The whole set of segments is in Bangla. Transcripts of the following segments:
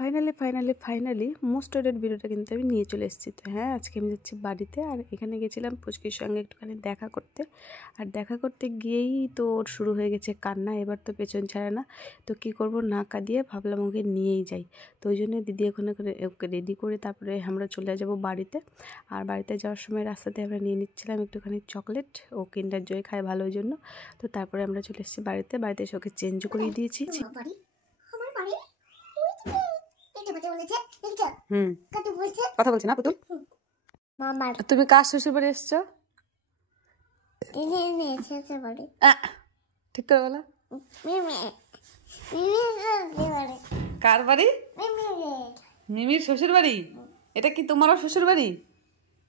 ফাইনালি মোস্ট ওয়েটেড ভিডিওটা কিন্তু আমি নিয়ে চলে এসেছি। তো হ্যাঁ, আজকে আমি যাচ্ছি বাড়িতে, আর এখানে গেছিলাম পুচকির সঙ্গে একটুখানি দেখা করতে। আর দেখা করতে গিয়েই তো ওর শুরু হয়ে গেছে কান্না, এবার তো পেছন ছাড়ে না। তো কি করব, না কাঁদিয়ে ভাবলাম ওকে নিয়েই যাই। তো ওই জন্য দিদি ওখানে ওকে রেডি করে তারপরে আমরা চলে যাব বাড়িতে। আর বাড়িতে যাওয়ার সময় রাস্তাতে আমরা নিয়ে নিচ্ছিলাম একটুখানি চকলেট, ও কিন্ডার জয় খায় ভালো, ওই জন্য। তো তারপরে আমরা চলে এসেছি বাড়িতে এসে ওকে চেঞ্জও করিয়ে দিয়েছি। কথা বলছি না পুতুল। তুমি কার শ্বশুর বাড়ি এসছো? ঠিক করে বলো। কার বাড়ি? মিমির শ্বশুর বাড়ি। এটা কি তোমারও শ্বশুর বাড়ি?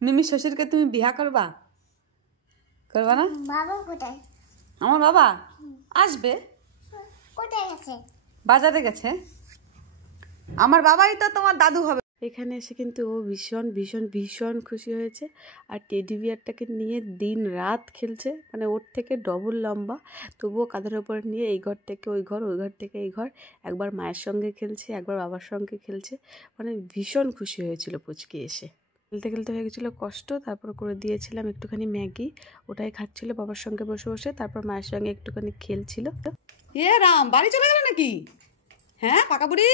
মিমির শ্বশুরকে তুমি বিয়া করবা না? বাবা কোথায়? আমার বাবা আসবে। কোথায় গেছে? বাজারে গেছে। আমার বাবাই তো তোমার দাদু হবে। এখানে এসে কিন্তু ও ভীষণ ভীষণ ভীষণ খুশি হয়েছে। আর টেডি বিয়ারটাকে নিয়ে দিন রাত খেলছে, মানে ওর থেকে ডবল লম্বা, তবুও কাঁধের ওপরে নিয়ে এই ঘর থেকে ওই ঘর, ওই ঘর থেকে এই ঘর, একবার মায়ের সঙ্গে খেলছে, একবার বাবার সঙ্গে খেলছে। মানে ভীষণ খুশি হয়েছিল পুচকি এসে। খেলতে খেলতে হয়ে গেছিলো কষ্ট, তারপর করে দিয়েছিলাম একটুখানি ম্যাগি, ওটাই খাচ্ছিল বাবার সঙ্গে বসে বসে, তারপর মায়ের সঙ্গে একটুখানি খেলছিল। এ রাম, বাড়ি চলে গেল নাকি? হ্যাঁ পাকা বুড়ি,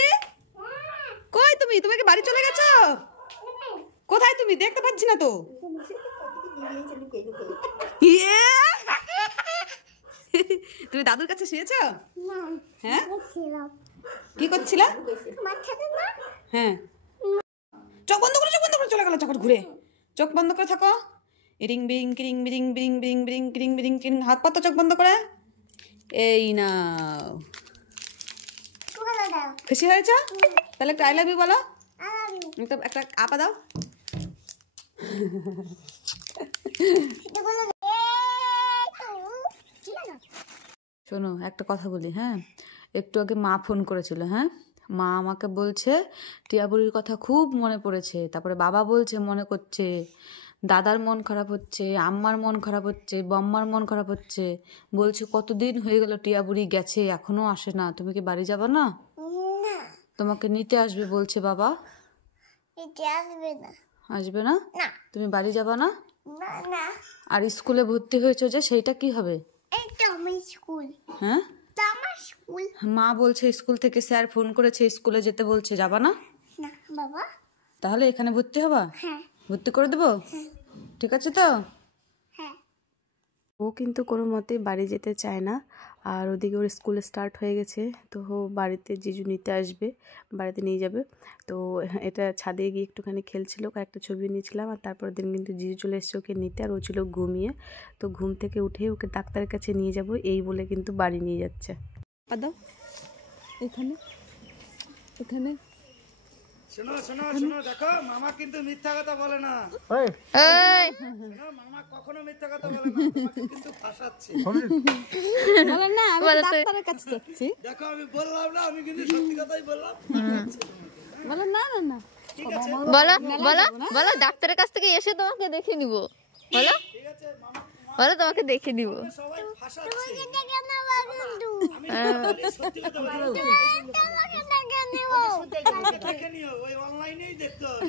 কই তুমি? তুমি কি বাড়ি চলে গেছো? কোথায় তুমি? দেখতে পাচ্ছি না তো। তুমি দাদুর কাছে শুয়েছো? হ্যাঁ, কি করছিলা? হ্যাঁ, চোখ বন্ধ করে চলে গেল চকর ঘুরে। চোখ বন্ধ করে থাকো। ইরিং বিরিং কিরিং বিরিং বিরিং বিরিং বিরিং কিরিং বিরিং কিরিং, হাত পা তো চোখ বন্ধ করে। এই না, খুশি হয়েছ? তাহলে একটা আই লাভ ইউ বলো। একটা আপা দাও। শোনো, একটা কথা বলি। হ্যাঁ, একটু আগে মা ফোন করেছিল। হ্যাঁ, মা আমাকে বলছে টিয়া বুড়ির কথা খুব মনে পড়েছে। তারপরে বাবা বলছে মনে করছে, দাদার মন খারাপ হচ্ছে, আম্মার মন খারাপ হচ্ছে, বম্মার মন খারাপ হচ্ছে। বলছে কতদিন হয়ে গেল টিয়া বুড়ি গেছে, এখনো আসে না। তুমি কি বাড়ি যাবে না? তোমাকে নিতে আসবে বলছে বাবা। আসবে না? তুমি বাড়ি যাবা না? আর স্কুলে ভর্তি হয়েছো যে, সেইটা কি হবে? হ্যাঁ, মা বলছে স্কুল থেকে স্যার ফোন করেছে, স্কুলে যেতে বলছে, যাবা না? বাবা, তাহলে এখানে ভর্তি হবা? ভর্তি করে দেবো? ঠিক আছে তো? ও কিন্তু কোনো মতেই বাড়ি যেতে চায় না। আর ওদিকে ওর স্কুল স্টার্ট হয়ে গেছে, তো বাড়িতে জিজু নিতে আসবে, বাড়িতে নিয়ে যাবে। তো এটা ছাদে গিয়ে একটুখানি খেলছিল, কয়েকটা ছবি নিয়েছিলাম। আর তারপর দিন কিন্তু জিজু চলে এসছে ওকে নিতে, আর ও ছিল ঘুমিয়ে। তো ঘুম থেকে উঠে ওকে ডাক্তারের কাছে নিয়ে যাব এই বলে কিন্তু বাড়ি নিয়ে যাচ্ছে। দাও এখানে, এখানে শোনো শোনো শোনো, দেখো মামা কিন্তু মিথ্যা কথা বলে না। মামা কখনো মিথ্যা কথা বলে না, তোমাকে কিন্তু ফাঁসাচ্ছে। বলে না, আমি ডাক্তারের কাছে যাচ্ছি। দেখো আমি বললাম না, আমি কিন্তু সত্যি কথাই বললাম। বলে না না না, ঠিক আছে, বলো বলো বলো, ডাক্তারের কাছ থেকে এসে তোমাকে দেখে নিব। বলো, ঠিক আছে মামা, বলো তোমাকে দেখে নিব। সবাই ফাঁসাচ্ছে। সত্যি কথা বলি, দেখে নিও, ওই অনলাইনেই দেখতে হবে।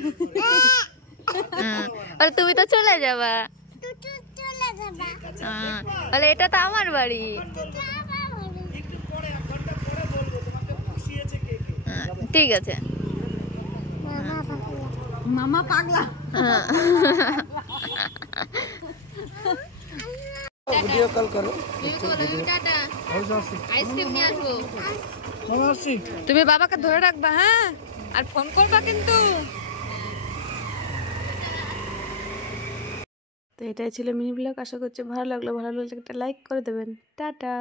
আর তুমি তো চলে যাবা। বলে এটা তো আমার বাড়ি। একটু পরে, 1 ঘন্টা পরে বলবো তোমাকে ফাঁসিয়েছে কে কে। ঠিক আছে। মামা পাগলা। ভিডিও কল করো। আইসক্রিম নিয়ে আসবো। তুমি বাবাকে ধরে রাখবা, হ্যাঁ, আর ফোন করবা কিন্তু। তো এটাই ছিল মিনি ব্লগ। আশা করছি ভালো লাগলো। একটা লাইক করে দেবেন। টাটা।